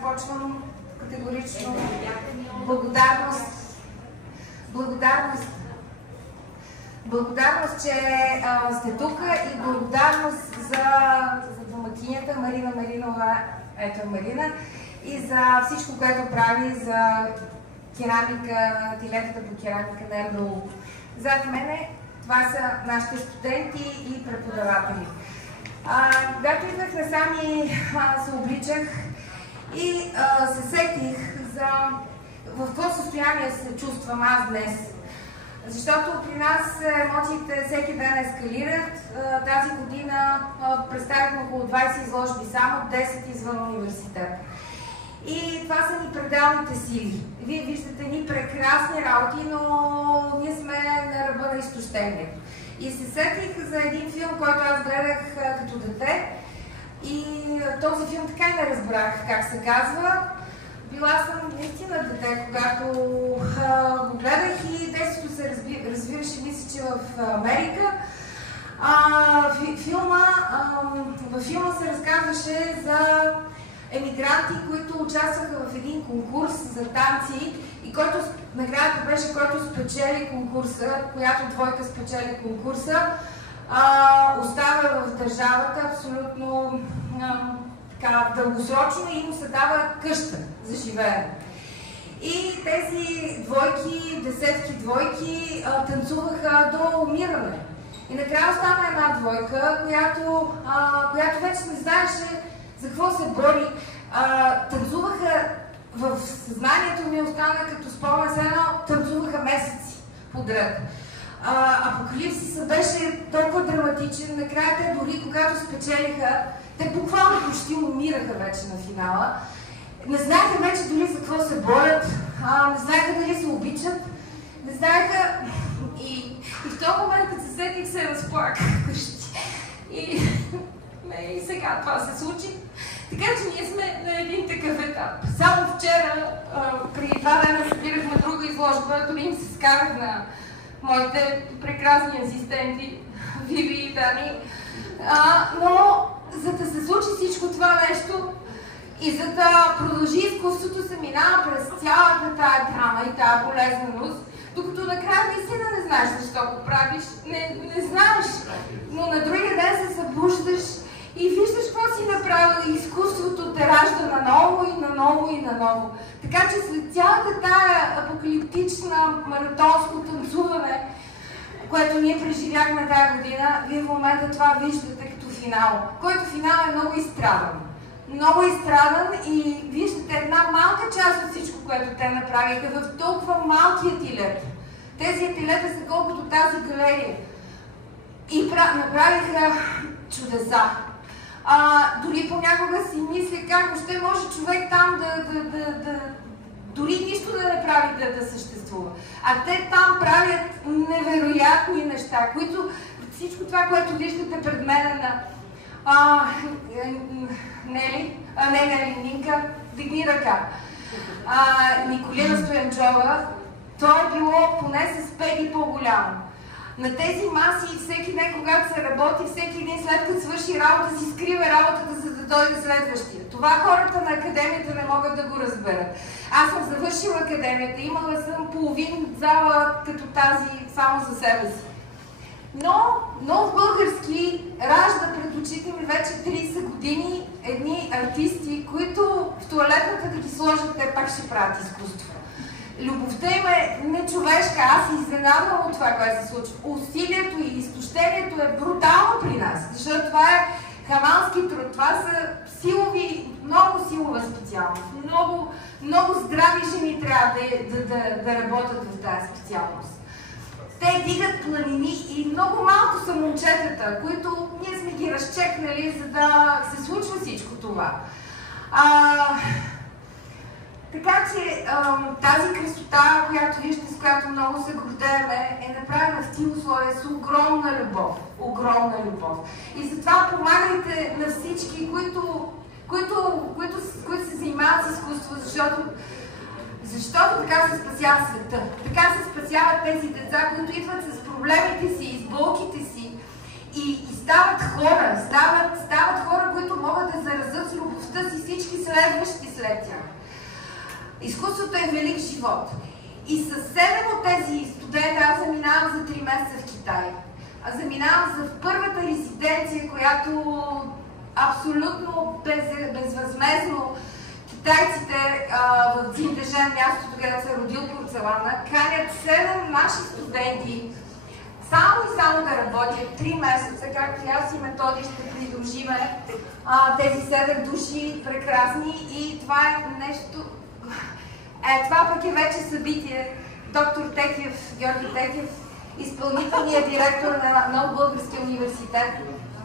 започвам категорично. Благодарност. Благодарност, че сте тук и благодарност за домакинята Марина Маринова, ето Марина, и за всичко, което прави за керамика, ателиетата по керамика на РБУ. Зад мене това са нашите студенти и преподаватели. Когато идвах насам и се обличах и се сетих за в какво състояние се чувствам аз днес. Защото при нас емоциите всеки ден ескалират. Тази година представихме около 20 изложби, само 10 извън университета. И това са ни пределните сили. Вие виждате ни прекрасни работи, но ние сме на ръба на изтощението. И се сетих за един филм, който аз гледах като дете. И този филм така и не разбрах как се казва. Била съм наистина дете, когато го гледах и действието се развиваше, мисля, че в Америка. Във филма се разказваше за емигранти, които участваха в един конкурс за танци и който наградата беше, който спечели конкурса, която двойка спечели конкурса, остава в държавата абсолютно дългосрочно и му се дава къща за живеене. И тези двойки, десетки двойки, танцуваха до умиране. И накрая остана една двойка, която вече не знаеше за какво се бори. Танцуваха, в съзнанието ми остана като спомен, се едно танцуваха месеци подред. Апокалипсиса беше толкова драматичен, накрая те дори когато спечелиха, те буквално почти умираха вече на финала. Не знаеха вече дори за какво се борят, не знаеха дали се обичат, не знаеха и в този момент, като се сетих, се разплаках вкъщи. И сега това се случи. Така че ние сме на един такъв етап. Само вчера, преди 2 дена, събирахме друга изложба, дори им се скарах на моите прекрасни асистенти, Виви и Дани. Но за да се случи всичко това нещо и за да продължи изкуството, се минава през цялата тая драма и тая болезненост, докато накрая наистина не знаеш защо го правиш, не знаеш, но на другия ден се събуждаш и виждаш какво си направил и изкуството те ражда наново и наново и наново. Така че след цялата тая апокалиптична маратонско танцуване, което ние преживяхме тая година, вие в момента това виждате като финал, който финал е много изстрадан. Много изстрадан и виждате една малка част от всичко, което те направиха в толкова малки ателиета. Тези ателиета са колкото тази галерия. И направиха чудеса. Дори понякога си мисля как още може човек там дори нищо да не прави да съществува. А те там правят невероятни неща, които всичко това, което виждате пред мен на Нинка, дигни ръка. Николина Стоянджова, то е било поне с пеги по-голямо. На тези маси всеки ден, когато се работи, всеки един след като свърши работа, си скрива работата, за да дойде следващия. Това хората на академията не могат да го разберат. Аз съм завършила академията, имала съм половин зала като тази само за себе си. Но нов български ражда пред очите ми вече 30 години едни артисти, които в туалетната да ги сложат, те пак ще правят изкуство. Любовта им е нечовешка, аз се изненадвам от това, което се случва. Усилието и изтощението е брутално при нас, защото това е хамански труд, това са силови, много силова специалност. Много здрави жени трябва да работят в тази специалност. Те дигат планини и много малко са момчетата, които ние сме ги разчекнали, за да се случва всичко това. Така че тази красота, която виждате, с която много се гордееме, е направена в тия условия с огромна любов. Огромна любов. И затова помагайте на всички, които се занимават с изкуство, защото така се спасява света. Така се спасяват тези деца, които идват с проблемите си, с болките си и стават хора, които могат да заразят с любовта си всички следващи след тях. Изкуството е велик живот. И с 7 от тези студенти аз заминавам за 3 месеца в Китай. Аз заминавам за първата резиденция, която абсолютно безвъзмездно китайците в Дзиндежен, мястото, където се родил порцелана, канят 7 наши студенти само и само да работят 3 месеца, както и аз и Методи ще придружиме тези 7 души прекрасни, и това е нещо... това пък е вече събитие. Доктор Текев, Георги Текев, изпълнителният директор на Нов Български университет,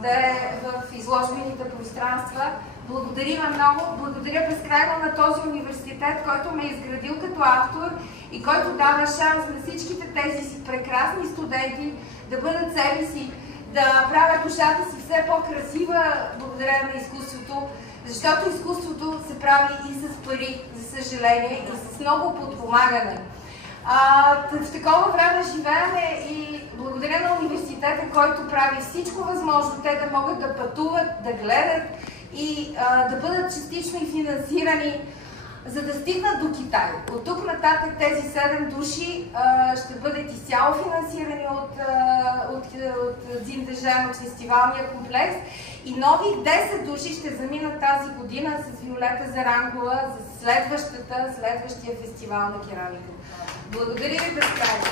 да е в изложбените пространства. Благодарим много. Благодаря безкрайно на този университет, който ме е изградил като автор и който дава шанс на всичките тези си прекрасни студенти да бъдат себе си, да правят душата си все по-красива благодарение на изкуството, защото изкуството се прави и с пари, за съжаление, и с много подпомагане. В такова време живеем и благодаря на университета, който прави всичко възможно те да могат да пътуват, да гледат и да бъдат частично и финансирани, за да стигнат до Китай. От тук нататък тези 7 души ще бъдат изцяло финансирани от Дзиндежен, от фестивалния комплекс, и нови 10 души ще заминат тази година с Виолета Зарангова за следващия фестивал на керамика. Благодаря ви безкрайно!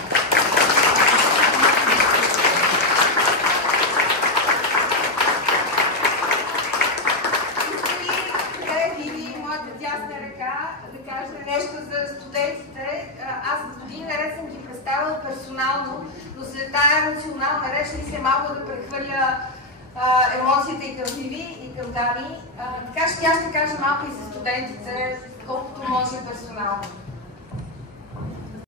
Да кажа нещо за студентите. Аз години наред съм ги представила персонално, но след тая национална реч ми се малко да прехвърля емоциите и към Виви, и към Дани. Така че тя ще каже малко и за студентите, колкото може персонално.